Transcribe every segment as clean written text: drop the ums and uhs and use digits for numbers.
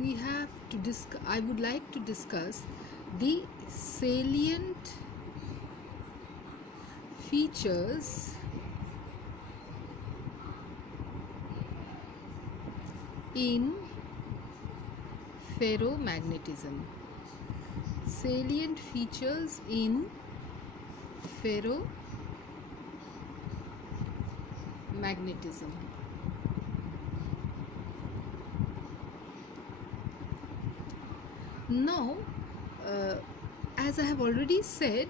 we have to I would like to discuss the salient features in ferromagnetism. Salient features in ferromagnetism. Now, as I have already said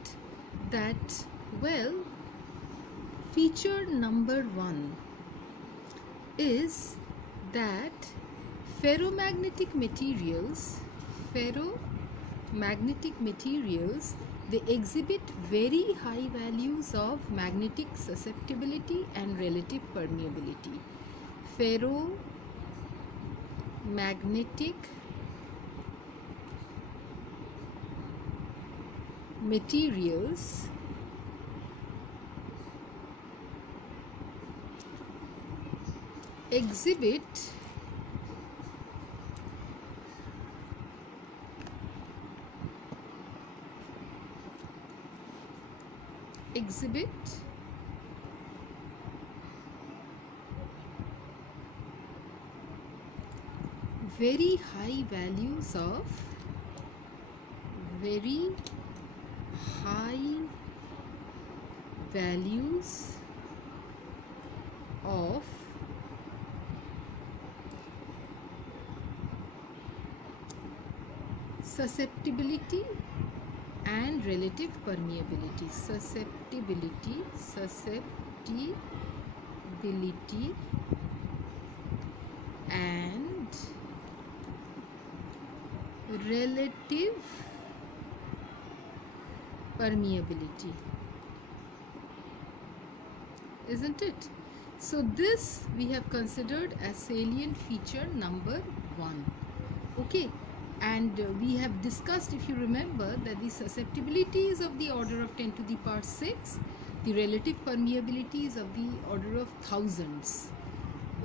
that, well, feature number 1 is that ferromagnetic materials, they exhibit very high values of magnetic susceptibility and relative permeability. Ferromagnetic materials exhibit very high values of susceptibility and relative permeability. Susceptibility and relative permeability, isn't it? So this we have considered as salient feature number 1. Okay, and we have discussed, if you remember, that the susceptibility is of the order of 10 to the power 6, the relative permeability is of the order of thousands.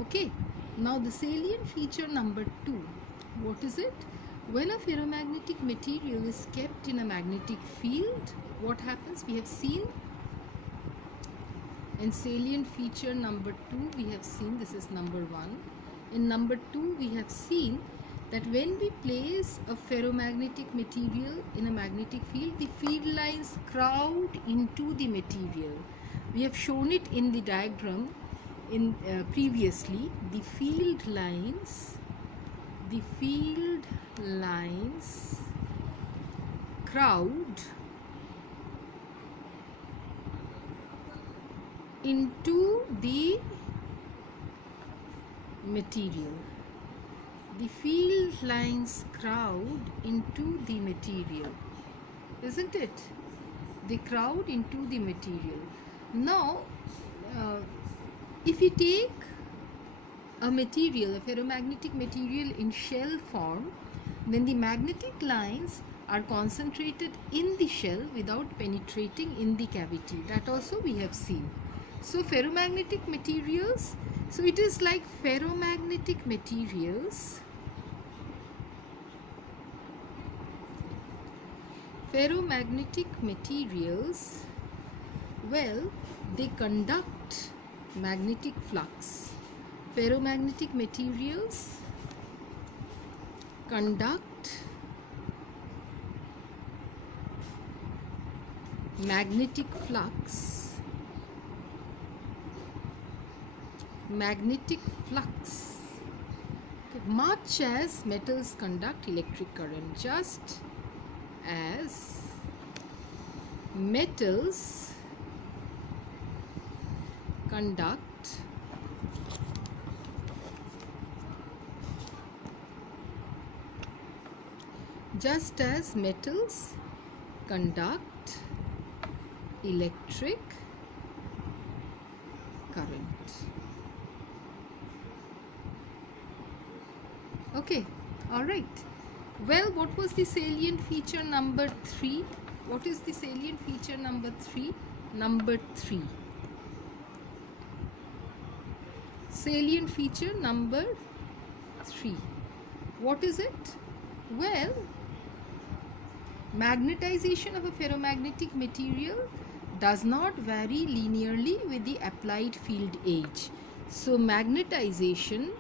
Okay, now the salient feature number 2, what is it? When a ferromagnetic material is kept in a magnetic field, what happens? We have seen in salient feature number 2, we have seen, this is number 1. In number 2, we have seen that when we place a ferromagnetic material in a magnetic field, the field lines crowd into the material. We have shown it in the diagram in previously. The field lines crowd into the material. The field lines crowd into the material, isn't it? They crowd into the material. Now, if we take a material, a ferromagnetic material in shell form, then the magnetic lines are concentrated in the shell without penetrating in the cavity. That also we have seen. So ferromagnetic materials, so it is like ferromagnetic materials well, they conduct magnetic flux. Ferromagnetic materials conduct magnetic flux much as metals conduct electric current, just as metals conduct electric current. Okay, all right. Well, what was the salient feature number 3? What is the salient feature number 3? Number 3. Salient feature number 3. What is it? Well, magnetization of a ferromagnetic material does not vary linearly with the applied field age. So magnetization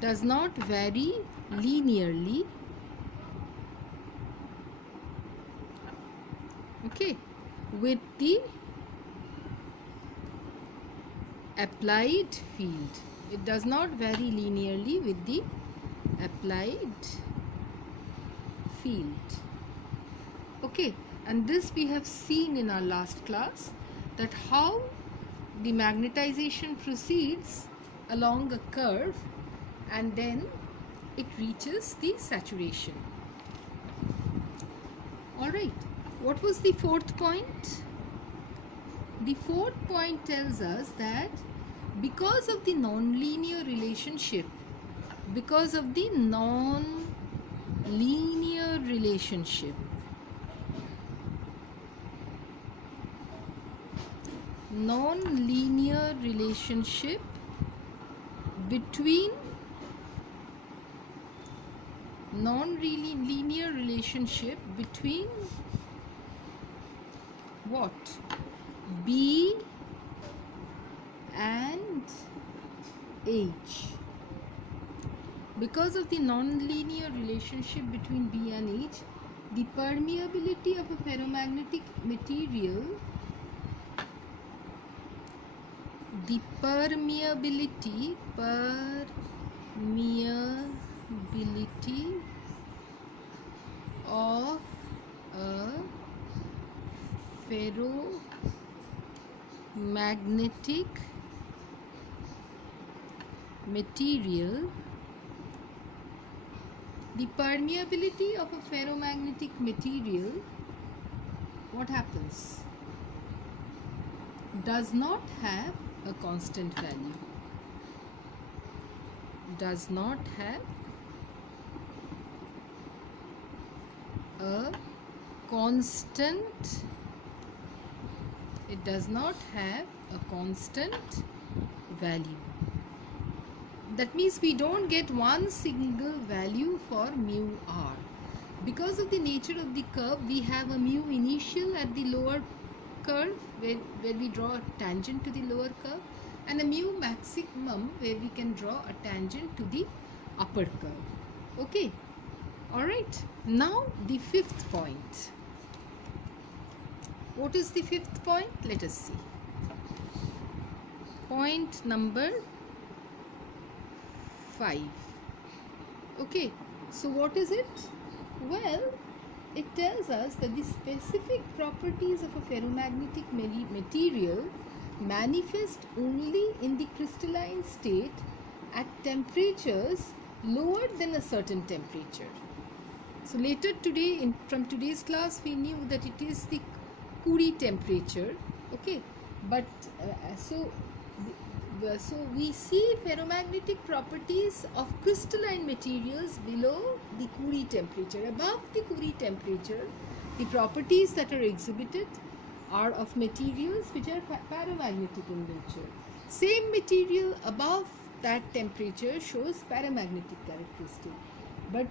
does not vary linearly okay, with the applied field. It does not vary linearly with the applied field. Okay, and this we have seen in our last class, that how the magnetization proceeds along a curve and then it reaches the saturation. All right, what was the fourth point? The fourth point tells us that because of the non-linear relationship between what? B and H. Because of the non-linear relationship between B and H, the permeability of a ferromagnetic material of a ferromagnetic material, what happens? Does not have a constant value. It does not have a constant value. That means we don't get one single value for mu r. Because of the nature of the curve, we have a mu initial at the lower curve where we draw a tangent to the lower curve, and a mu maximum where we can draw a tangent to the upper curve. Okay, all right. Now the fifth point. What is the fifth point? Let us see. Point number 5. Okay, so what is it? Well, it tells us that the specific properties of a ferromagnetic material manifest only in the crystalline state at temperatures lower than a certain temperature. So later today, from today's class, we knew that it is the Curie temperature. Okay, but so we see ferromagnetic properties of crystalline materials below the Curie temperature. Above the Curie temperature, the properties that are exhibited are of materials which are paramagnetic in nature. Same material above that temperature shows paramagnetic characteristic, but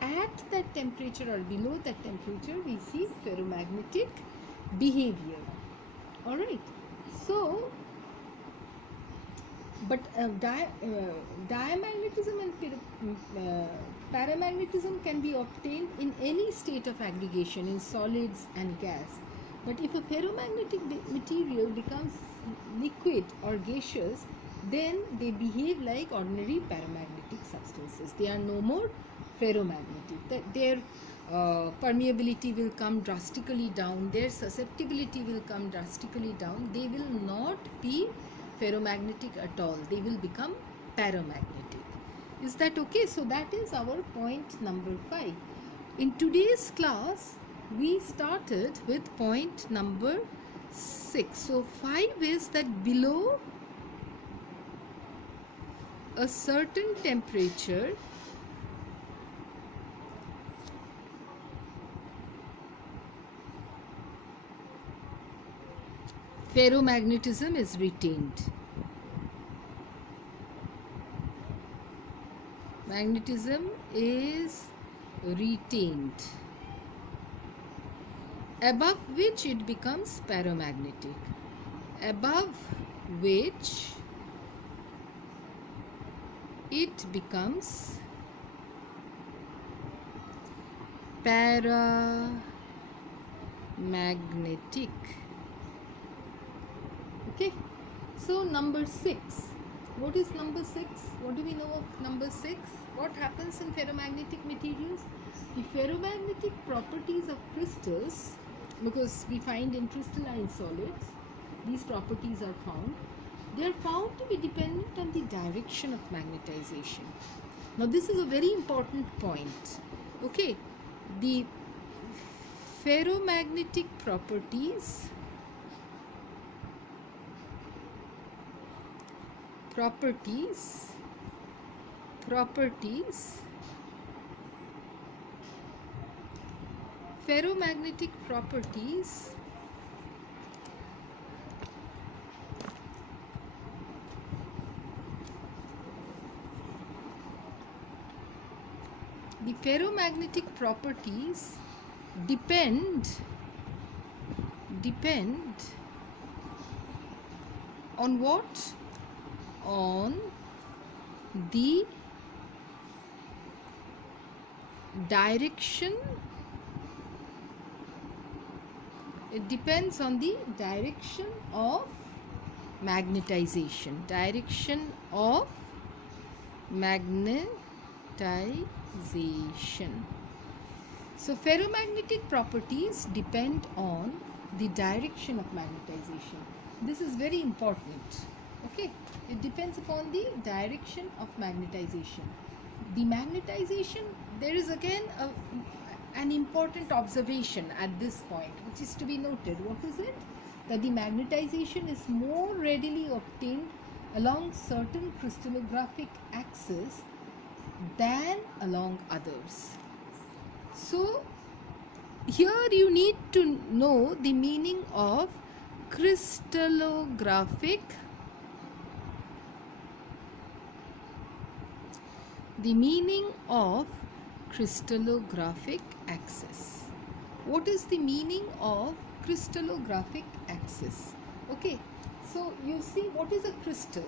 at that temperature or below that temperature we see ferromagnetic behavior. All right, so but diamagnetism and paramagnetism can be obtained in any state of aggregation, in solids and gas. But if a ferromagnetic material becomes liquid or gaseous, then they behave like ordinary paramagnetic substances. They are no more ferromagnetic. Their permeability will come drastically down, their susceptibility will come drastically down. They will not be ferromagnetic at all, they will become paramagnetic. Is that okay? So that is our point number 5. In today's class we started with point number 6. So 5 is that below a certain temperature, ferromagnetism is retained. Magnetism is retained, above which it becomes paramagnetic. Above which it becomes paramagnetic. Okay, so number 6. What is number 6? What do we know of number 6? What happens in ferromagnetic materials? The ferromagnetic properties of crystals, because we find in crystalline solids, these properties are found. They are found to be dependent on the direction of magnetization. Now this is a very important point. Okay, the ferromagnetic properties ferromagnetic properties the ferromagnetic properties depend on what? On the direction. It depends on the direction of magnetization. Direction of magnetization. So ferromagnetic properties depend on the direction of magnetization. This is very important. Okay, it depends upon the direction of magnetization. The magnetization, there is again an important observation at this point which is to be noted. What is it? That the magnetization is more readily obtained along certain crystallographic axes than along others. So here you need to know the meaning of crystallographic axis. What is the meaning of crystallographic axis? Okay, so you see, what is a crystal?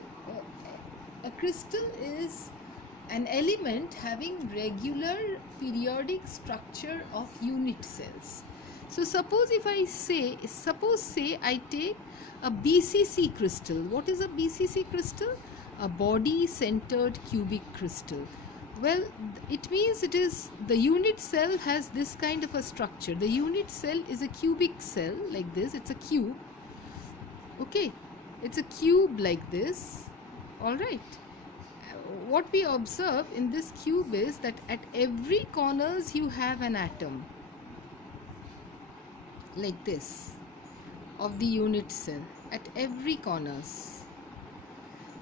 A crystal is an element having regular periodic structure of unit cells. So suppose I take a BCC crystal. What is a BCC crystal? A body centered cubic crystal. Well, it means it is the unit cell has this kind of a structure. The unit cell is a cubic cell like this. It's a cube. Okay, it's a cube like this. All right. What we observe in this cube is that at every corners you have an atom like this of the unit cell at every corners.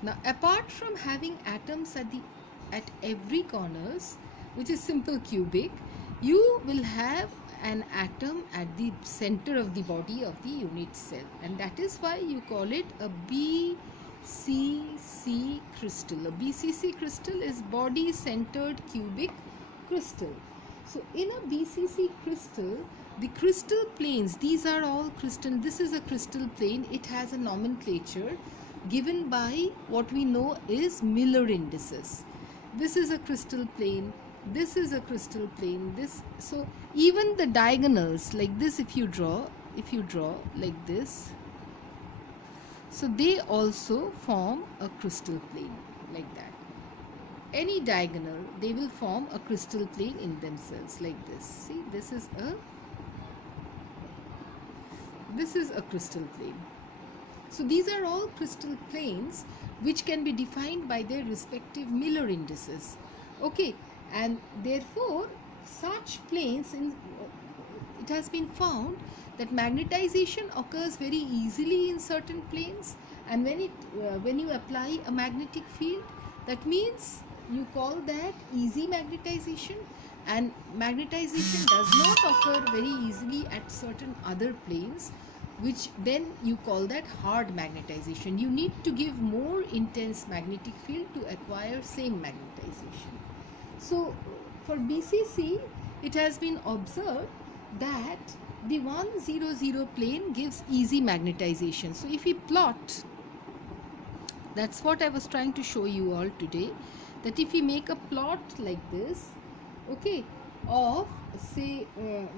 Now apart from having atoms at every corners, which is simple cubic, you will have an atom at the center of the body of the unit cell, and that is why you call it a BCC crystal. A BCC crystal is body centered cubic crystal. So in a BCC crystal, the crystal planes, these are all crystal. This is a crystal plane. It has a nomenclature given by what we know is Miller indices. This is a crystal plane. This is a crystal plane. This, so even the diagonals like this, if you draw like this, so they also form a crystal plane like that. any diagonal, they will form a crystal plane in themselves like this. See, this is a crystal plane. So these are all crystal planes which can be defined by their respective Miller indices. Okay, and therefore such planes, it has been found that magnetization occurs very easily in certain planes, and when you apply a magnetic field, that means you call that easy magnetization, and magnetization does not occur very easily at certain other planes, which then you call that hard magnetization. You need to give more intense magnetic field to acquire same magnetization. So for BCC, it has been observed that the 100 plane gives easy magnetization. So if we plot, that's what I was trying to show you all today, that if we make a plot like this, okay, of say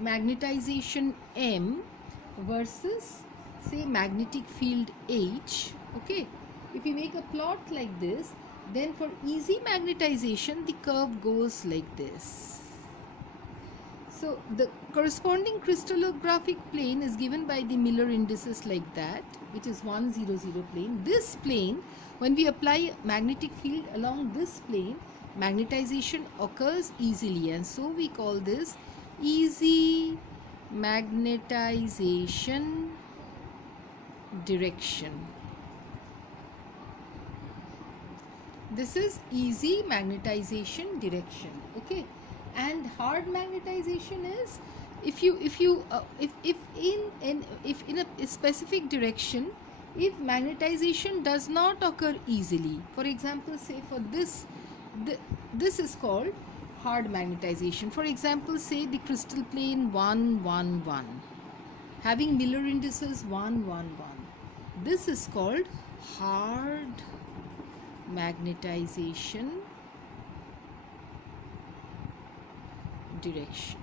magnetization M versus say magnetic field H, okay, if we make a plot like this, then for easy magnetization the curve goes like this. So the corresponding crystallographic plane is given by the Miller indices like that, which is 100 plane. This plane, when we apply magnetic field along this plane, magnetization occurs easily, and so we call this easy magnetization direction. This is easy magnetization direction, okay. And hard magnetization is if in a specific direction, if magnetization does not occur easily. For example, say for this is called hard magnetization. For example, say the crystal plane 1 1 1 having Miller indices 1 1 1. This is called hard magnetization direction.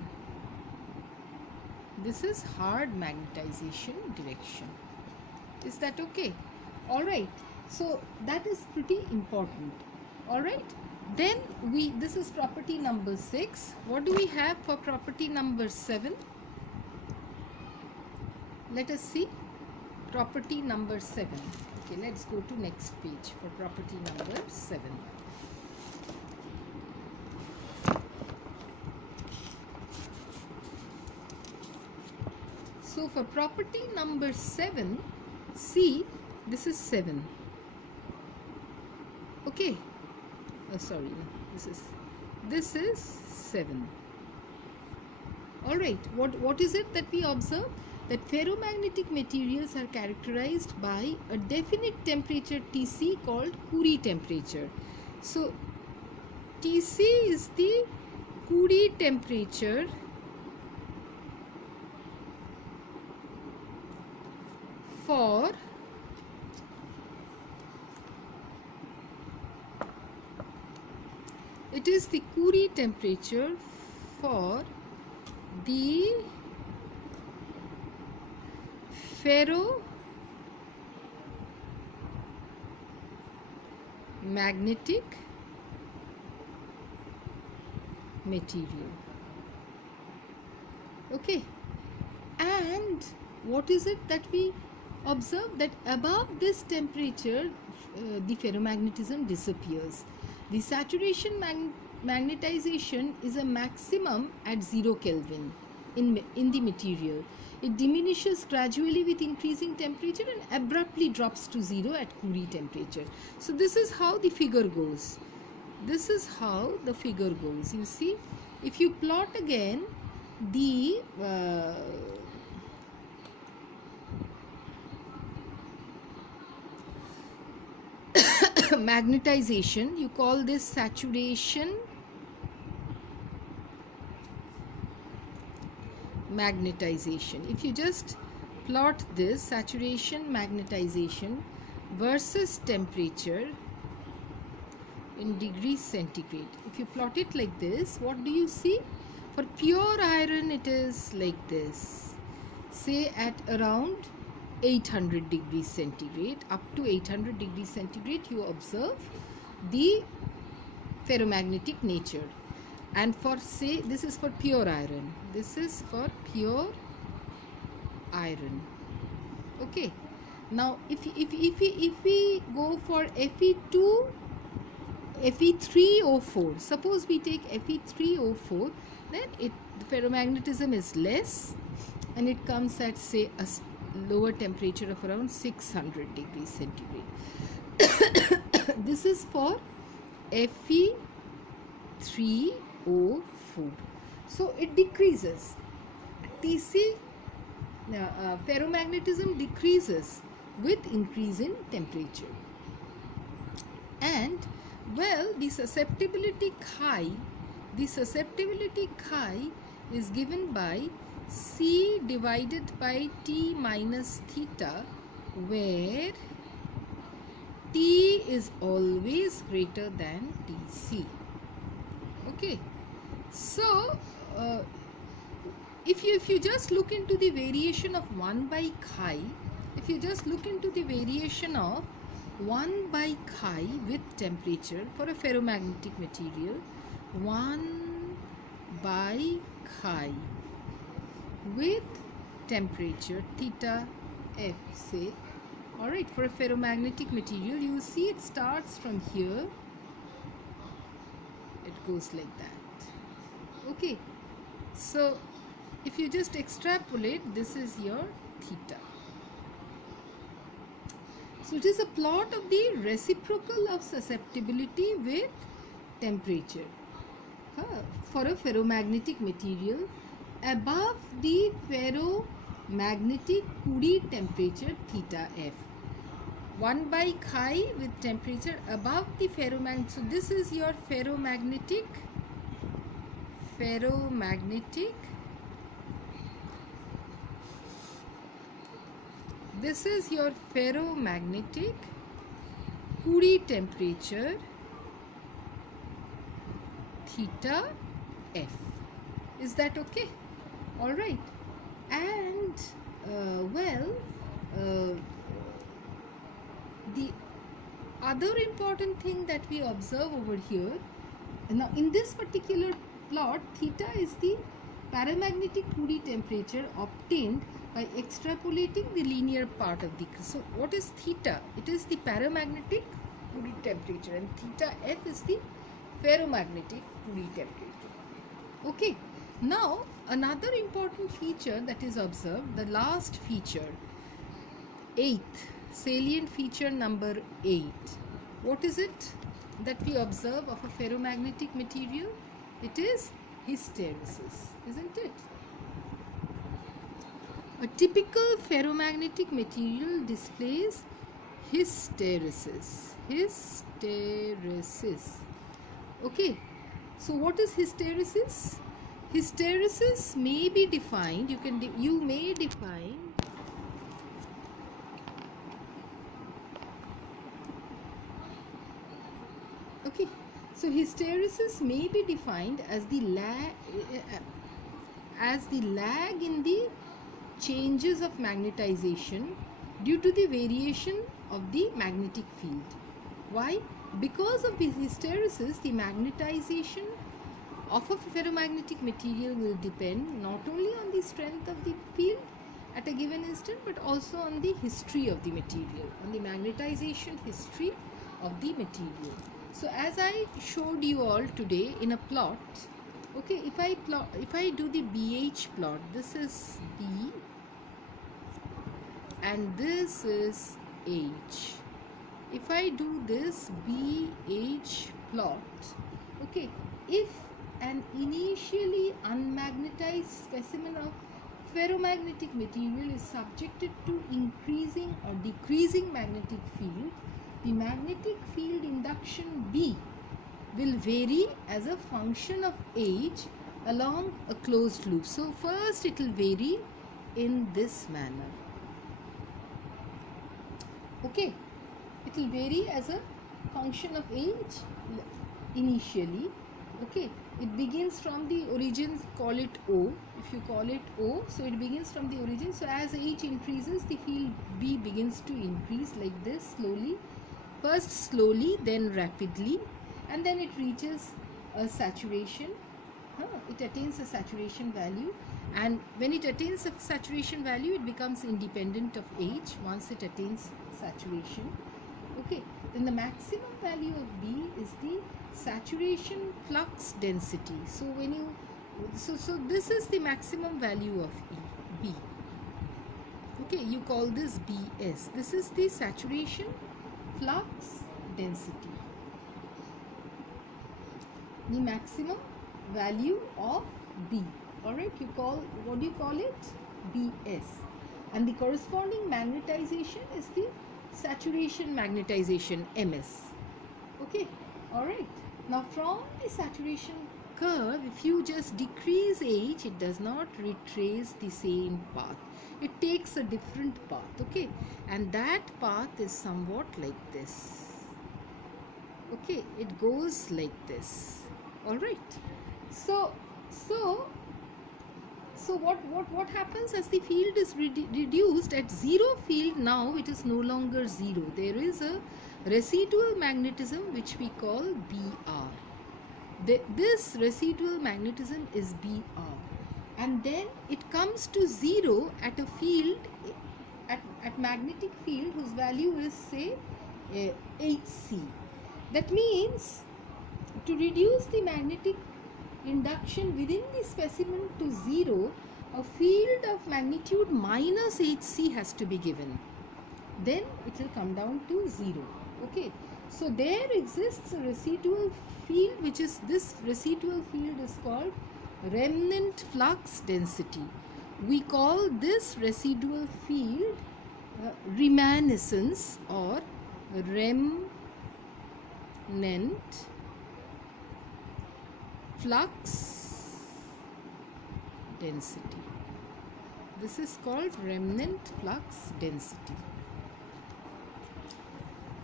This is hard magnetization direction. Is that okay? All right. So that is pretty important. All right. Then this is property number 6. What do we have for property number 7? Let us see property number 7. Okay, let's go to next page for property number 7. So for property number 7, see, this is 7. Okay. Oh, sorry, this is 7. All right. What is it that we observe? That ferromagnetic materials are characterized by a definite temperature Tc called Curie temperature. So Tc is the Curie temperature for it is the Curie temperature for the ferromagnetic material. Okay, and what is it that we observe? That above this temperature the ferromagnetism disappears. The saturation magnetization is a maximum at 0 Kelvin in the material. It diminishes gradually with increasing temperature and abruptly drops to 0 at Curie temperature. So this is how the figure goes. This is how the figure goes. You see, if you plot again the magnetization, you call this saturation magnetization. If you just plot this saturation magnetization versus temperature in degrees centigrade, if you plot it like this, what do you see? For pure iron it is like this. Say at around 800 degrees centigrade, up to 800 degrees centigrade, you observe the ferromagnetic nature. And for, say, this is for pure iron. This is for pure iron. Okay. Now, if we go for Fe3O4, suppose we take Fe3O4, then the ferromagnetism is less, and it comes at, say, a lower temperature of around 600 degrees centigrade. This is for Fe3O4. So it decreases. Tc ferromagnetism decreases with increase in temperature. And well, the susceptibility chi is given by C divided by T minus theta, where T is always greater than Tc. Okay, so if you just look into the variation of 1 by chi, if you just look into the variation of 1 by chi with temperature for a ferromagnetic material, 1 by chi with temperature theta F, say, alright, for a ferromagnetic material, you will see it starts from here, it goes like that. Okay, so if you just extrapolate, this is your theta. So it is a plot of the reciprocal of susceptibility with temperature for a ferromagnetic material above the ferromagnetic Curie temperature theta F. 1 by chi with temperature above the ferromagnetic. So this is your ferromagnetic. This is your ferromagnetic Curie temperature theta F. Is that okay? All right. And the other important thing that we observe over here, now in this particular plot, theta is the paramagnetic Curie temperature obtained by extrapolating the linear part of the. So what is theta? It is the paramagnetic Curie temperature, and theta F is the ferromagnetic Curie temperature. Okay. Now another important feature that is observed, the last feature, 8th, salient feature number 8. What is it that we observe of a ferromagnetic material? It is hysteresis, isn't it? A typical ferromagnetic material displays hysteresis. Okay, so what is hysteresis? Hysteresis may be defined, you may define okay, so hysteresis may be defined as the lag in the changes of magnetization due to the variation of the magnetic field. Why? Because of the hysteresis, the magnetization of a ferromagnetic material will depend not only on the strength of the field at a given instant, but also on the history of the material, on the magnetization history of the material. So as I showed you all today in a plot, okay, if I do the BH plot, this is B and this is H. If I do this BH plot, okay, if an initially unmagnetized specimen of ferromagnetic material is subjected to increasing or decreasing magnetic field, the magnetic field induction B will vary as a function of H along a closed loop. So first it will vary in this manner. Okay, it will vary as a function of H initially. Okay, it begins from the origin, call it O. If you call it O, so it begins from the origin. So as H increases, the field B begins to increase like this slowly. First slowly, then rapidly. and then it reaches a saturation. It attains a saturation value, and when it attains a saturation value, it becomes independent of H once it attains saturation. Okay, then the maximum value of B is the saturation flux density. So when you so this is the maximum value of B. Okay, you call this BS. This is the saturation flux density, the maximum value of B. Alright, what do you call it? BS. And the corresponding magnetization is the saturation magnetization, MS. Okay, alright. Now from the saturation curve, if you just decrease H, it does not retrace the same path. It takes a different path, okay? And that path is somewhat like this. Okay, it goes like this. Alright. So what happens as the field is reduced at zero field? Now it is no longer zero. There is a residual magnetism which we call BR. This residual magnetism is BR, and then it comes to zero at a field, at magnetic field whose value is say HC. That means to reduce the magnetic induction within the specimen to zero, a field of magnitude minus HC has to be given. Then it will come down to zero. Okay, so there exists a residual field, which is this residual field is called remnant flux density. We call this residual field reminiscence or remnant flux density. This is called remnant flux density.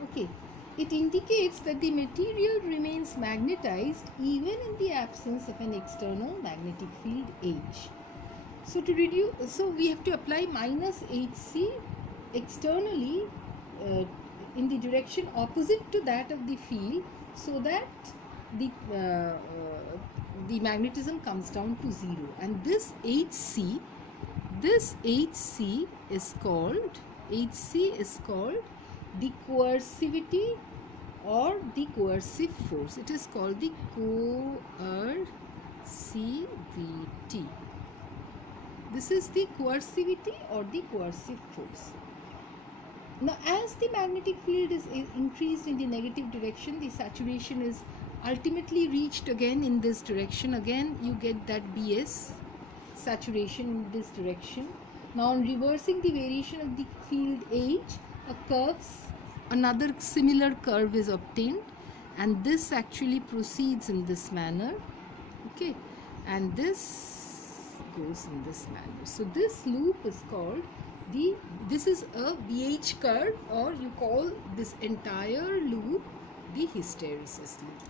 Okay, it indicates that the material remains magnetized even in the absence of an external magnetic field H. So to reduce, so we have to apply minus HC externally in the direction opposite to that of the field, so that the magnetism comes down to zero. And this HC is called the coercivity or the coercive force. It is called the coercivity. This is the coercivity or the coercive force. Now, as the magnetic field is increased in the negative direction, the saturation is ultimately reached again in this direction. Again, you get that BS saturation in this direction. Now, on reversing the variation of the field H, another similar curve is obtained, and this actually proceeds in this manner. Okay, and this goes in this manner. So this loop is called this is a BH curve, or you call this entire loop the hysteresis loop.